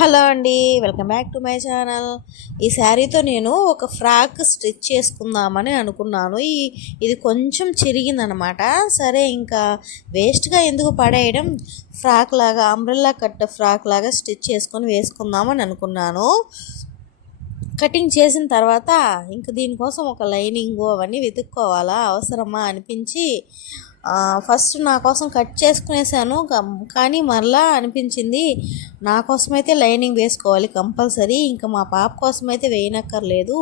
Hello అండి, welcome back to my channel. ఈ శారీతో నేను ఒక ఫ్రాక్ స్టిచ్ చేసుకుందామని అనుకున్నాను. ఇది కొంచెం చిరిగిందనమాట. సరే, ఇంకా వేస్ట్గా ఎందుకు పడేయడం, ఫ్రాక్ లాగా అంబ్రెల్లా కట్ ఫ్రాక్ లాగా స్టిచ్ చేసుకొని వేసుకుందామని అనుకున్నాను. కటింగ్ చేసిన తర్వాత ఇంక దీనికోసం ఒక లైనింగ్ అవన్నీ వెతుక్కోవాలా, అవసరమా అనిపించి ఫస్ట్ నా కోసం కట్ చేసుకునేసాను. కానీ మరలా అనిపించింది నా కోసమైతే లైనింగ్ వేసుకోవాలి కంపల్సరీ, ఇంకా మా పాప కోసం అయితే వేయనక్కర్లేదు.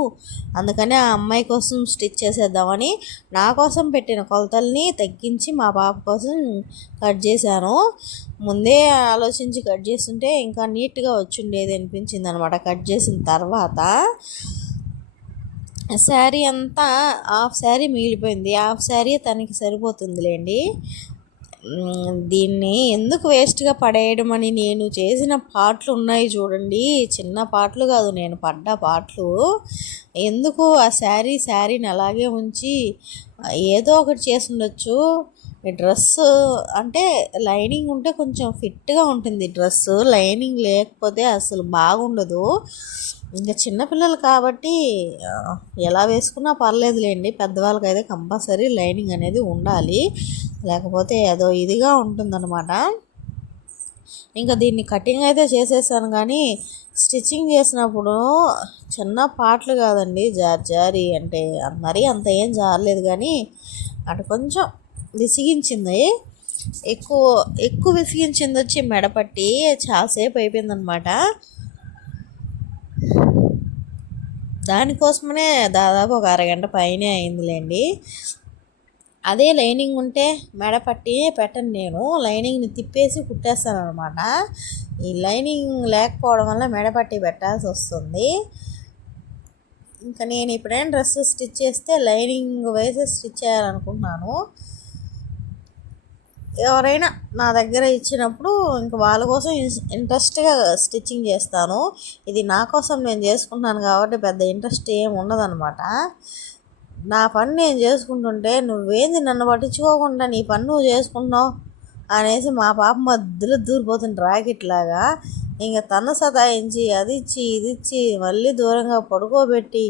అందుకని ఆ అమ్మాయి కోసం స్టిచ్ చేసేద్దామని నా కోసం పెట్టిన కొలతల్ని తగ్గించి మా పాప కోసం కట్ చేశాను. ముందే ఆలోచించి కట్ చేస్తుంటే ఇంకా నీట్గా వచ్చిండేది అనిపించింది అనమాట. కట్ చేసిన తర్వాత శారీ అంతా హాఫ్ శారీ మిగిలిపోయింది. హాఫ్ శారీ తనకి సరిపోతుందిలేండి. దీన్ని ఎందుకు వేస్ట్గా పడేయడం అని నేను చేసిన పాటలు ఉన్నాయి చూడండి. చిన్న పాటలు కాదు, నేను పడ్డ పాటలు. ఎందుకు ఆ శారీని అలాగే ఉంచి ఏదో ఒకటి చేసి ఉండొచ్చు. డ్రెస్ అంటే లైనింగ్ ఉంటే కొంచెం ఫిట్గా ఉంటుంది డ్రెస్, లైనింగ్ లేకపోతే అసలు బాగుండదు. ఇంకా చిన్నపిల్లలు కాబట్టి ఎలా వేసుకున్నా పర్లేదులేండి, పెద్దవాళ్ళకైతే కంపల్సరీ లైనింగ్ అనేది ఉండాలి, లేకపోతే ఏదో ఇదిగా ఉంటుందన్నమాట. ఇంకా దీన్ని కటింగ్ అయితే చేసేసాను, కానీ స్టిచ్చింగ్ చేసినప్పుడు చిన్న పాటలు కాదండి, జారి అంటే మరీ అంత ఏం జారలేదు, కానీ అటు కొంచెం విసిగించింది. ఎక్కువ విసిగించింది వచ్చి మెడపట్టి చాలాసేపు అయిపోయిందనమాట. దానికోసమనే దాదాపు ఒక అరగంట పైనే అయిందిలేండి. అదే లైనింగ్ ఉంటే మెడపట్టి పెట్టను, నేను లైనింగ్ని తిప్పేసి కుట్టేస్తాను అనమాట. ఈ లైనింగ్ లేకపోవడం వల్ల మెడపట్టి పెట్టాల్సి వస్తుంది. ఇంకా నేను ఇప్పుడైనా డ్రెస్ స్టిచ్ చేస్తే లైనింగ్ వేసి స్టిచ్ చేయాలనుకుంటున్నాను. ఎవరైనా నా దగ్గర ఇచ్చినప్పుడు ఇంకా వాళ్ళ కోసం ఇంట్రెస్ట్గా స్టిచ్చింగ్ చేస్తాను. ఇది నా కోసం నేను చేసుకుంటున్నాను కాబట్టి పెద్ద ఇంట్రెస్ట్ ఏమి ఉండదన్నమాట. నా పని నేను చేసుకుంటుంటే నువ్వేంది నన్ను పట్టించుకోకుండా నీ పని నువ్వు చేసుకుంటున్నావు అనేసి మా పాప మధ్యలో దూరిపోతుంది రాకెట్ లాగా. ఇంకా తన సతాయించి అది ఇచ్చి ఇది ఇచ్చి మళ్ళీ దూరంగా పడుకోబెట్టి,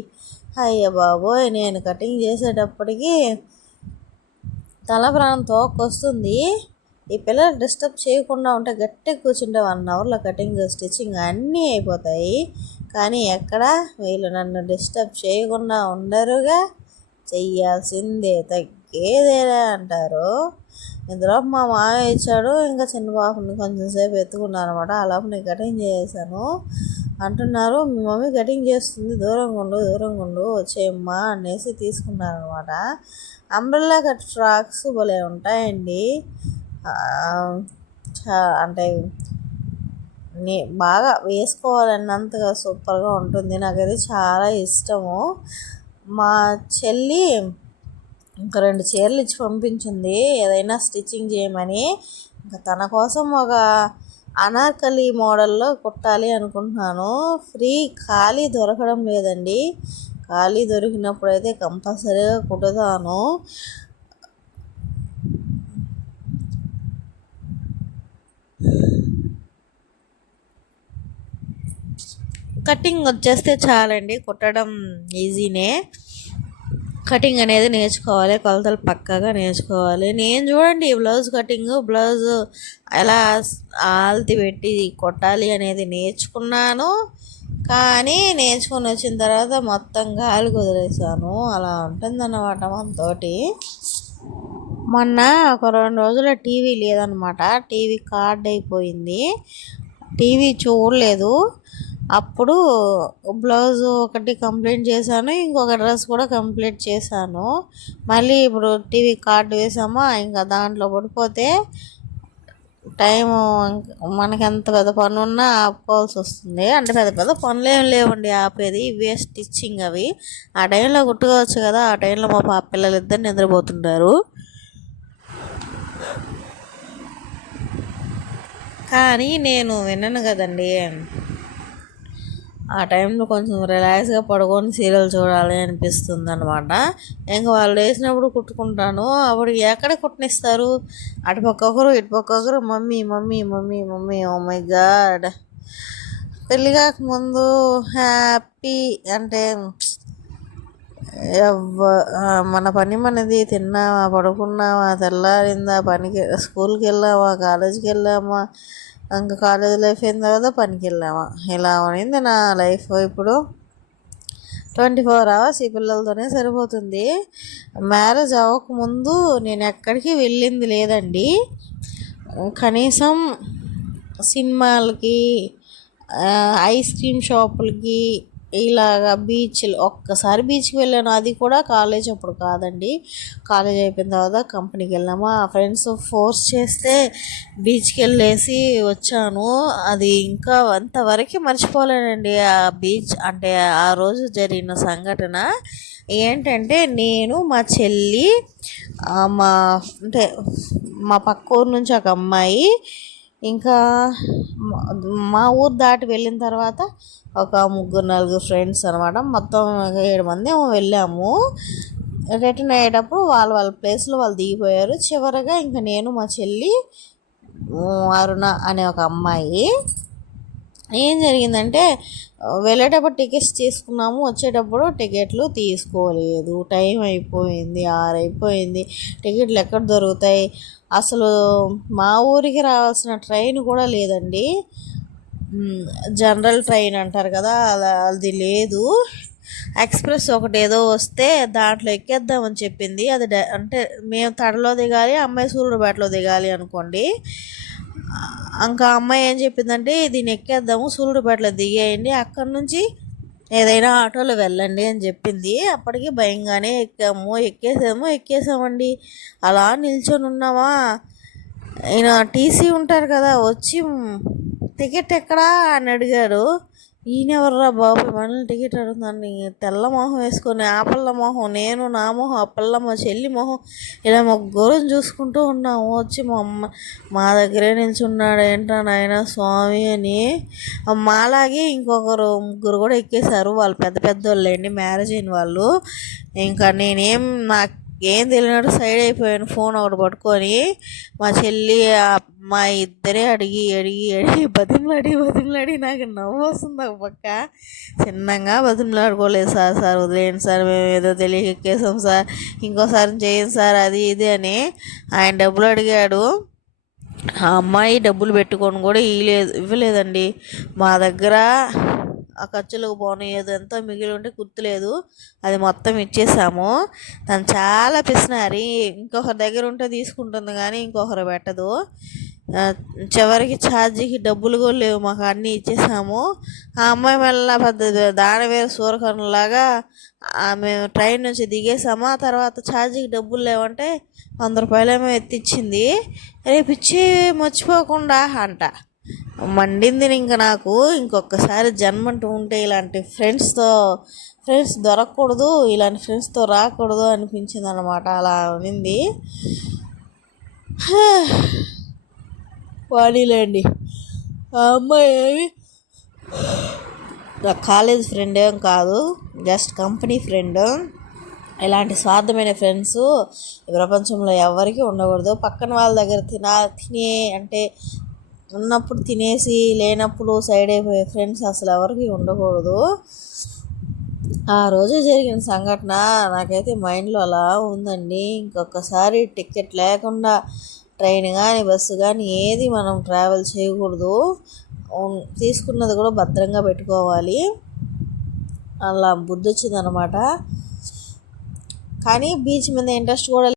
అయ్య బాబోయ్, నేను కటింగ్ చేసేటప్పటికి తల ప్రాణం తోకొస్తుంది. ఈ పిల్లలు డిస్టర్బ్ చేయకుండా ఉంటే గట్టిగా కూర్చుంటే 1 అవర్లో కటింగ్ స్టిచ్చింగ్ అన్నీ అయిపోతాయి. కానీ ఎక్కడ వీళ్ళు నన్ను డిస్టర్బ్ చేయకుండా ఉండరుగా, చెయ్యాల్సిందే తగ్గేదేలే అంటారు. ఇందులో మా మామయ్య ఇచ్చాడు, ఇంకా చిన్న పాపని కొంచెం సేపు ఎత్తుకున్నాను అనమాట. అలా నేను కటింగ్ చేశాను అంటున్నారు. మీ మమ్మీ కటింగ్ చేస్తుంది, దూరంగా ఉండు వచ్చేయమ్మా అనేసి తీసుకున్నాను అనమాట. అంబ్రెల్లా కట్ ఫ్రాక్స్ భలే ఉంటాయండి. అంటే బాగా వేసుకోవాలన్నంతగా సూపర్గా ఉంటుంది. నాకైతే చాలా ఇష్టము. మా చెల్లి ఇంకా 2 చీరలు ఇచ్చి పంపించింది ఏదైనా స్టిచ్చింగ్ చేయమని. ఇంకా తన కోసం ఒక అనార్కలి మోడల్లో కుట్టాలి అనుకుంటున్నాను. ఖాళీ దొరకడం లేదండి. ఖాళీ దొరికినప్పుడు అయితే కంపల్సరీగా కుట్టుతాను. కటింగ్ వచ్చేస్తే చాలండి, కుట్టడం ఈజీనే. కటింగ్ అనేది నేర్చుకోవాలి, కొలతలు పక్కాగా నేర్చుకోవాలి. నేను చూడండి బ్లౌజ్ ఎలా ఆల్తి పెట్టి కొట్టాలి అనేది నేర్చుకున్నాను. కానీ నేర్చుకొని వచ్చిన తర్వాత మొత్తం గాలి కుదిరేసాను. అలా ఉంటుందన్నమాట మనతోటి. మొన్న ఒక 2 రోజుల టీవీ లేదనమాట. టీవీ కార్డ్ అయిపోయింది, టీవీ చూడలేదు. అప్పుడు బ్లౌజ్ ఒకటి కంప్లీట్ చేశాను, ఇంకొక డ్రెస్ కూడా కంప్లీట్ చేశాను. మళ్ళీ ఇప్పుడు టీవీ కార్డు వేసామా, ఇంకా దాంట్లో పడిపోతే టైము మనకి ఎంత పెద్ద పని ఉన్నా ఆపుకోవాల్సి వస్తుంది. అంటే పెద్ద పనులు ఏం లేవండి ఆపేది, ఇవే స్టిచ్చింగ్ అవి. ఆ టైంలో కుట్టుకోవచ్చు కదా. ఆ టైంలో మా పాప పిల్లలు ఇద్దరు నిద్రపోతుంటారు. కానీ నేను విన్నాను కదండి, ఆ టైంలో కొంచెం రిలాక్స్గా పడుకొని సీరియల్ చూడాలి అనిపిస్తుంది అనమాట. ఇంకా వాళ్ళు వేసినప్పుడు కుట్టుకుంటాను. అప్పుడు ఎక్కడ కుట్టనిస్తారు, అటుపక్క ఒకరు ఇటుపక్క ఒకరు, mummy mummy mummy mummy, oh my god. పెళ్ళి కాకముందు హ్యాపీ అంటే మన పని మనది, తిన్నామా పడుకున్నామా తెల్లారిందా, పనికి స్కూల్కి వెళ్ళామా కాలేజీకి వెళ్ళామా, ఇంకా కాలేజ్ లైఫ్ అయిన తర్వాత పనికి వెళ్ళామా, ఇలా ఉన్నింది నా లైఫ్. ఇప్పుడు 24 అవర్స్ ఈ పిల్లలతోనే సరిపోతుంది. మ్యారేజ్ అవ్వకముందు నేను ఎక్కడికి వెళ్ళింది లేదండి. కనీసం సినిమాలకి, ఐస్ క్రీమ్ షాపులకి, ఇలాగా బీచ్లు ఒక్కసారి బీచ్కి వెళ్ళాను. అది కూడా కాలేజ్ అప్పుడు కాదండి. కాలేజ్ అయిపోయిన తర్వాత కంపెనీకి వెళ్ళాము. ఆ ఫ్రెండ్స్ ఫోర్స్ చేస్తే బీచ్కి వెళ్ళేసి వచ్చాను. అది ఇంకా అంతవరకు మర్చిపోలేనండి. ఆ బీచ్ అంటే ఆ రోజు జరిగిన సంఘటన ఏంటంటే, నేను మా చెల్లి, మా అంటే మా పక్క ఊరు నుంచి ఒక అమ్మాయి, ఇంకా మా ఊరు దాటి వెళ్ళిన తర్వాత ఒక 3-4 ఫ్రెండ్స్ అనమాట. మొత్తం 7 మంది వెళ్ళాము. రిటర్న్ అయ్యేటప్పుడు వాళ్ళ ప్లేస్లో వాళ్ళు దిగిపోయారు. చివరగా ఇంకా నేను, మా చెల్లి, అరుణ అనే ఒక అమ్మాయి. ఏం జరిగిందంటే, వెళ్ళేటప్పుడు టికెట్స్ తీసుకున్నాము, వచ్చేటప్పుడు టికెట్లు తీసుకోలేదు. టైం అయిపోయింది, 6 అయిపోయింది. టికెట్లు ఎక్కడ దొరుకుతాయి? అసలు మా ఊరికి రావాల్సిన ట్రైన్ కూడా లేదండి. జనరల్ ట్రైన్ అంటారు కదా, అది లేదు. ఎక్స్ప్రెస్ ఒకటి ఏదో వస్తే దాంట్లో ఎక్కేద్దామని చెప్పింది. అది అంటే మేము తడలో దిగాలి, అమ్మాయి సూళ్ళూరుపేటలో దిగాలి అనుకోండి. ఇంకా అమ్మాయి ఏం చెప్పిందంటే, దీన్ని ఎక్కేద్దాము, సూళ్ళూరుపేటలో దిగేయండి, అక్కడి నుంచి ఏదైనా ఆటోలో వెళ్ళండి అని చెప్పింది. అప్పటికి భయంగానే ఎక్కేసామండి. అలా నిల్చొని ఉన్నామా, ఈయన టీసీ ఉంటారు కదా, వచ్చి టికెట్ ఎక్కడా అని అడిగాడు. ఈయనెవర్రా బాబు మనల్ని టికెట్ అడుగుతాను. తెల్ల మొహం వేసుకొని, ఆ పిల్ల మొహం, నేను నా మొహం, ఆ పిల్ల మా చెల్లి మొహం, ఇలా ముగ్గురం చూసుకుంటూ ఉన్నాము. వచ్చి మా దగ్గరే నిల్చున్నాడు. ఏంటా నాయన స్వామి అని. మాలాగే ఇంకొకరు 3 కూడా ఎక్కేశారు. వాళ్ళు పెద్ద వాళ్ళండి, మ్యారేజ్ అయిన వాళ్ళు. ఇంకా నేనేం ఏం తెలియనట్టు సైడ్ అయిపోయాను, ఫోన్ ఒకటి పట్టుకొని. మా చెల్లి మా ఇద్దరే అడిగి బతిమలాడి నాకు నవ్వు వస్తుంది. ఒక పక్క చిన్నగా బతిమలాడుకోలేదు. సార్ వదిలేయండి సార్, మేము ఏదో తెలియక ఎక్కేసాం సార్, ఇంకోసారి చేయండి సార్, అది ఇది అని. ఆయన డబ్బులు అడిగాడు. ఆ అమ్మాయి డబ్బులు పెట్టుకొని కూడా ఇవ్వలేదండి. మా దగ్గర ఆ ఖర్చులకు పోను ఏదో ఎంతో మిగిలి ఉంటే గుర్తులేదు, అది మొత్తం ఇచ్చేసాము. తను చాలా పిసినారి. ఇంకొకరి దగ్గర ఉంటే తీసుకుంటుంది కానీ ఇంకొకరు పెట్టదు. చివరికి ఛార్జీకి డబ్బులు కూడా లేవు, మాకు అన్నీ ఇచ్చేసాము. ఆ అమ్మాయి మళ్ళీ పెద్ద దానవేర సూరకర్ణలాగా మేము ట్రైన్ నుంచి దిగేసామా, తర్వాత ఛార్జీకి డబ్బులు లేవంటే 100 రూపాయలేమో ఎత్తిచ్చింది. రేపు ఇచ్చి మర్చిపోకుండా అంట. మండింది ఇంకా నాకు. ఇంకొకసారి జన్మంటూ ఉంటే ఇలాంటి ఫ్రెండ్స్ దొరకకూడదు, ఇలాంటి ఫ్రెండ్స్తో రాకూడదు అనిపించింది అనమాట. అలా ఉన్నింది. వాడిలేండి, ఆ అమ్మాయి ఏమి నా కాలేజ్ ఫ్రెండ్ ఏం కాదు, జస్ట్ కంపెనీ ఫ్రెండ్. ఇలాంటి స్వార్థమైన ఫ్రెండ్స్ ఈ ప్రపంచంలో ఎవరికి ఉండకూడదు. పక్కన వాళ్ళ దగ్గర తినే అంటే ఉన్నప్పుడు తినేసి లేనప్పుడు సైడ్ అయిపోయే ఫ్రెండ్స్ అసలు ఎవరికి ఉండకూడదు. ఆ రోజు జరిగిన సంఘటన నాకైతే మైండ్లో అలా ఉందండి. ఇంకొకసారి టికెట్ లేకుండా ట్రైన్ కానీ బస్సు కానీ ఏది మనం ట్రావెల్ చేయకూడదు. తీసుకున్నది కూడా భద్రంగా పెట్టుకోవాలి. అలా బుద్ధి వచ్చిందనమాట. కానీ బీచ్ మీద ఇంట్రెస్ట్ కూడా